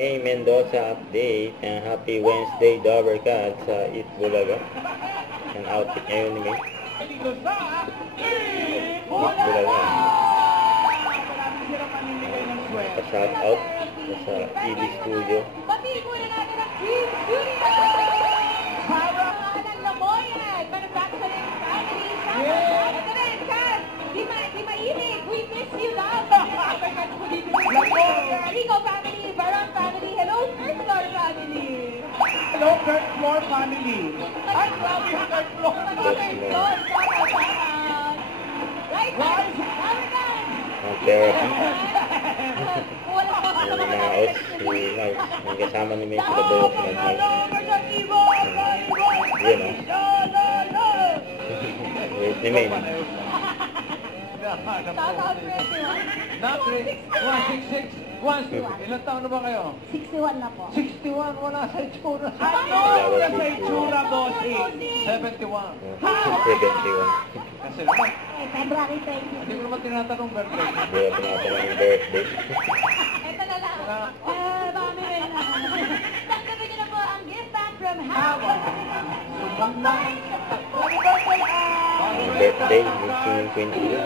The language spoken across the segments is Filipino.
May Mendoza update. Happy Wednesday, Dovercat sa Eat Bulaga. Ang outfit ngayon ni May. Eat Bulaga. Pa-shout out sa EB Studio. Batiin muna natin ang Dream Studio! Para ng Lamoyan, manufacturing family. Ito rin, Kat! Di mainig. We miss you, love. Rico family, Baron family. Hello, Third Floor family. Hello, Third Floor family. Ay, grabe yung Third Floor. Third Floor, right, guys. Ang therapy. Yung mga os, si Mike. May kasama ni May sa labos ng Mike. Yun, oh. Wait ni May. Not 166. Ilan taon na ba kayo? 61 na po. 61, wala sa itsura. Ano? Wala sa itsura, bossing. 71. 71. Kasi naman, February 20. hindi ko naman tinatanong birthday. Hindi ako tinatanong yung birthday. Ito na lang. Mami rin na. Tanggapin niyo na po ang gift bag from Howard. Ang birthday, 1922.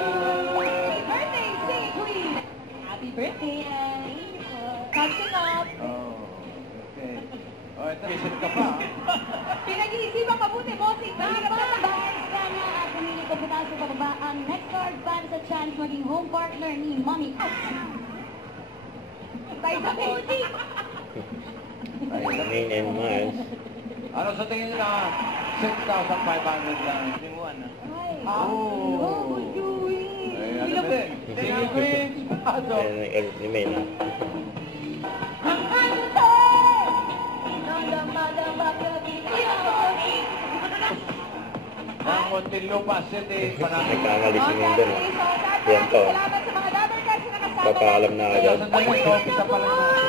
Birthday, sing queen. Happy birthday, catching up. Oh, okay. Oh, ito, isip ka pa. Pinag-iisipan mabuti, bossing. Mahirap na ba? Sana at pumili ko bukas sa pababa ang next card para sa chance maging home partner ni Mommy Out. Tayo sa Cody. Main and Miles. Ano sa tingin nila? 6,500 lang. Simuan na. Oh, Joey. Ay, ano ba? Sige, Queens. Paso. Ayan ang edit ni May. Ang Montelupa City, Panay. Nagkaangalis si Mindon. Yan to. Papaalam na agad. Sandali, umpisa pa lang natin.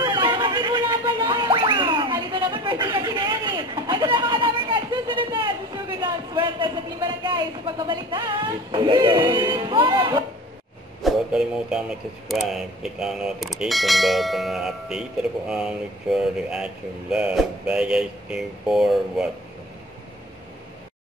Kalito naman birthday kasi ni Annie. Ito na mga Lover Cards. Susunod na. Susunod na ang swerte sa Team Barangay sa pagbabalik na. Huwag kalimutan mag-subscribe, click ang notification bell para na update. Ito po ang Lecture Reaction Vlog. Bye guys, team for what?